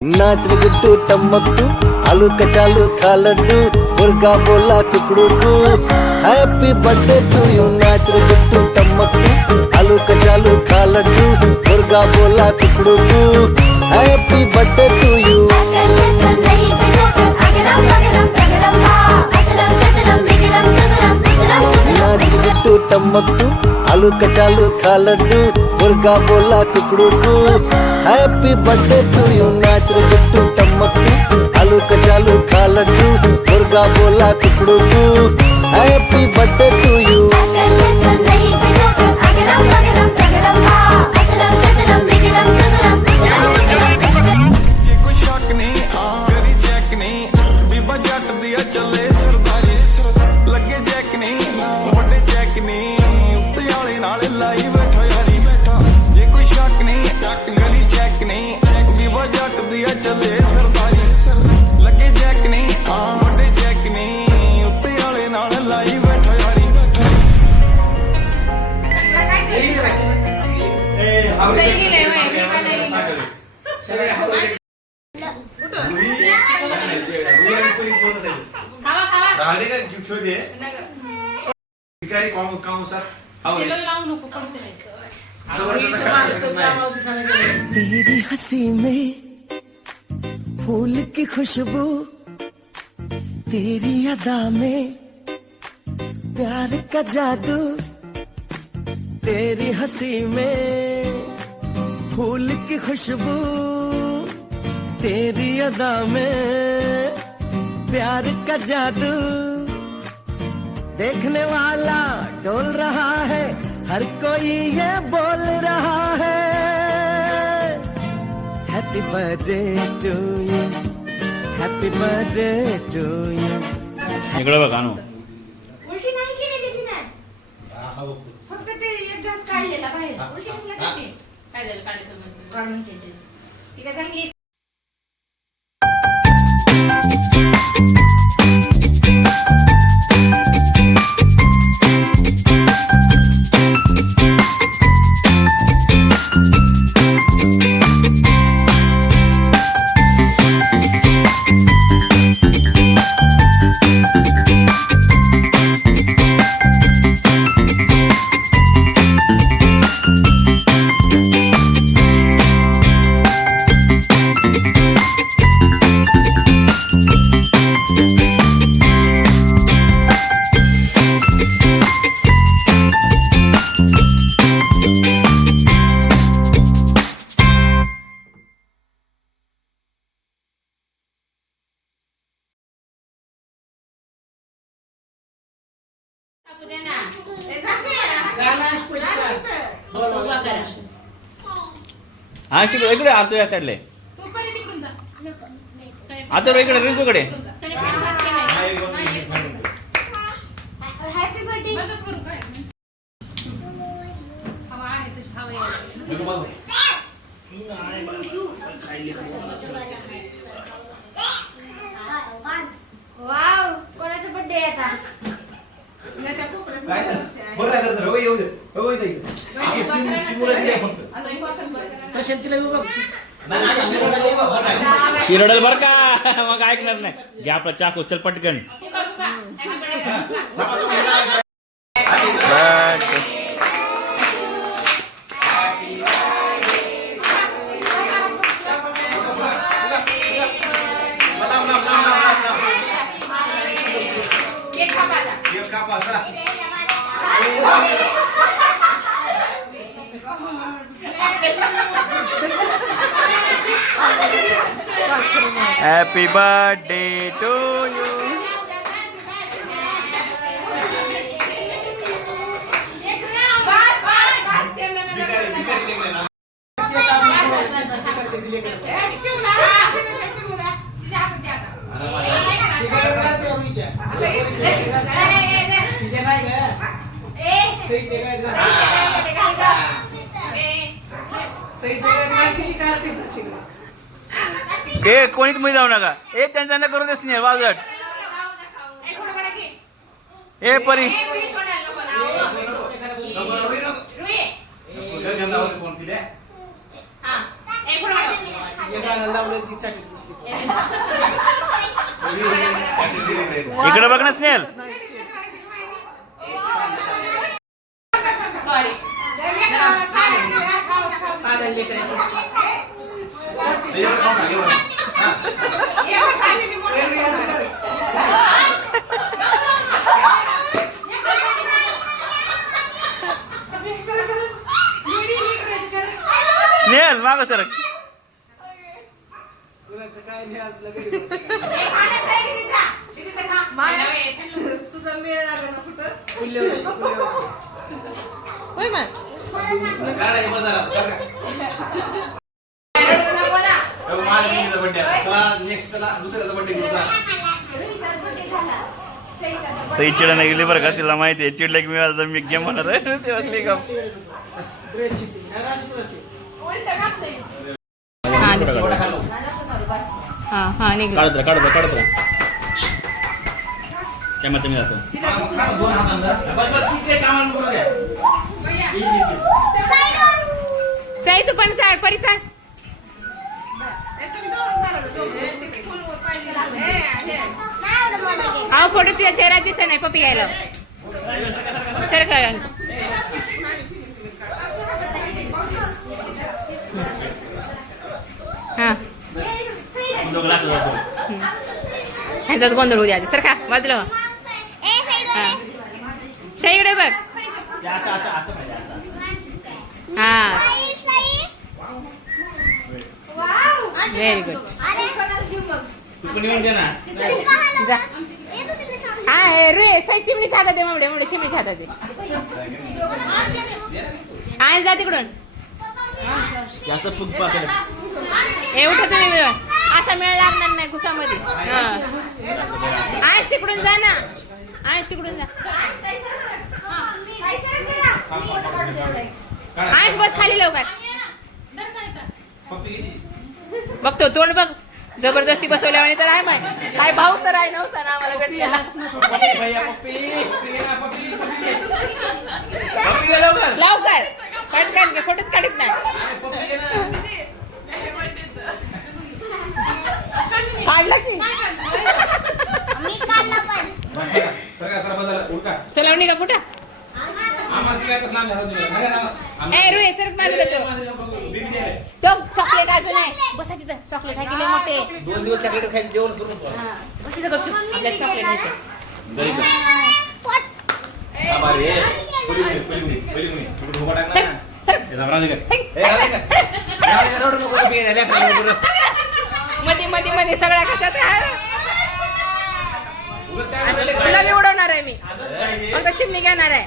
नाच रे गुड्डू टमकटू आलू कचालू खा लड्डू मुर्गा बोला कुकड़ू को हैप्पी बर्थडे टू यू। नाच रे गुड्डू टमकटू आलू कचालू खा लड्डू मुर्गा बोला कुकड़ू को हैप्पी बर्थडे टू यू। नाच रे गुड्डू टमकटू आलू कचालू खा लड्डू मुर्गा बोला कुकड़ू को हैप्पी बर्थडे टू यू। नाच रे गुड्डू टमकटू आलू कचालू खा लड्डू मुर्गा बोला कुकड़ू को हैप्पी बर्थडे टू यू। तेरी हंसी में फूल की खुशबू, तेरी अदा में प्यार का जादू, तेरी हंसी में फूल की खुशबू, तेरी अदा में प्यार का जादू, देखने वाला डोल रहा है, हर कोई ये बोल रहा है happy birthday to you, happy birthday to you. इकडे बघा नो उलटी नाही केलेली तिने, फक्त ते एक ड्रेस काढलेला बाहेर. उलटी कशाला केली? काय झालं काढायचं काढून ते ड्रेस ती काय चांगली हा शिकलो इकडे आतो या साईडले आता इकडे रिंकूकडे हॅपी बर्थडे वाव. कोणाचा बर्थडे आहे आता? ती रडल बर का मग ऐकणार नाही. घ्या आपला चाकू चल पटकन. Happy birthday to you. ए कोणीच मध्ये जाऊ नका. ए त्यांना करू देस नाही वाजट. ए परी इकडे बघ ना स्नेहल. सॉरी स्नेहल मागं सर. होय मग सई चिडायला गेली बरं का, तिला माहिती आहे चिडलं की मी आता मी गेम होणार आहे. ते वाटली का हा निघला. काढतो त्यामध्ये मी जातो. साई तू पण चाल परी चाल. अहो फोटो तुझ्या चेहरा दिसत नाही पप्पी यायला सर का. हा ह्याचाच गोंधळ होऊ द्या आधी सर का वाजलं. हा शाईकडे बघ. हा व्हेरी गुड. हा रे साई चिमणी छाता दे मग चिमणी छाता दे. आज जा तिकडून. ए उठा तुम्ही असा मेळ लागणार नाही कुसामध्ये. आज तिकडून जा ना. आज तिकडून जा. आज बस खाली लवकर. बघतो तोंड बघ. जबरदस्ती बसवल्यावर तर आहे माय काय भाऊ तर आहे नवसा ना आम्हाला गट लवकर पटकन फोटोच काढत नाही. काढला की चला निघा फुटा. ए रुई सर बाजूला तो चॉकलेट अजून आहे. बसा तिथं चॉकलेट आहे गेले मोठे. 2 दिवस चॉकलेट खायचं जेवण करून बस तिथं गपचूप आपल्याला चॉकलेट आहे. मध्ये मध्ये मध्ये सगळ्या कशात आहे. तुला मी उडवणार आहे मी फक्त चिमणी घेणार आहे.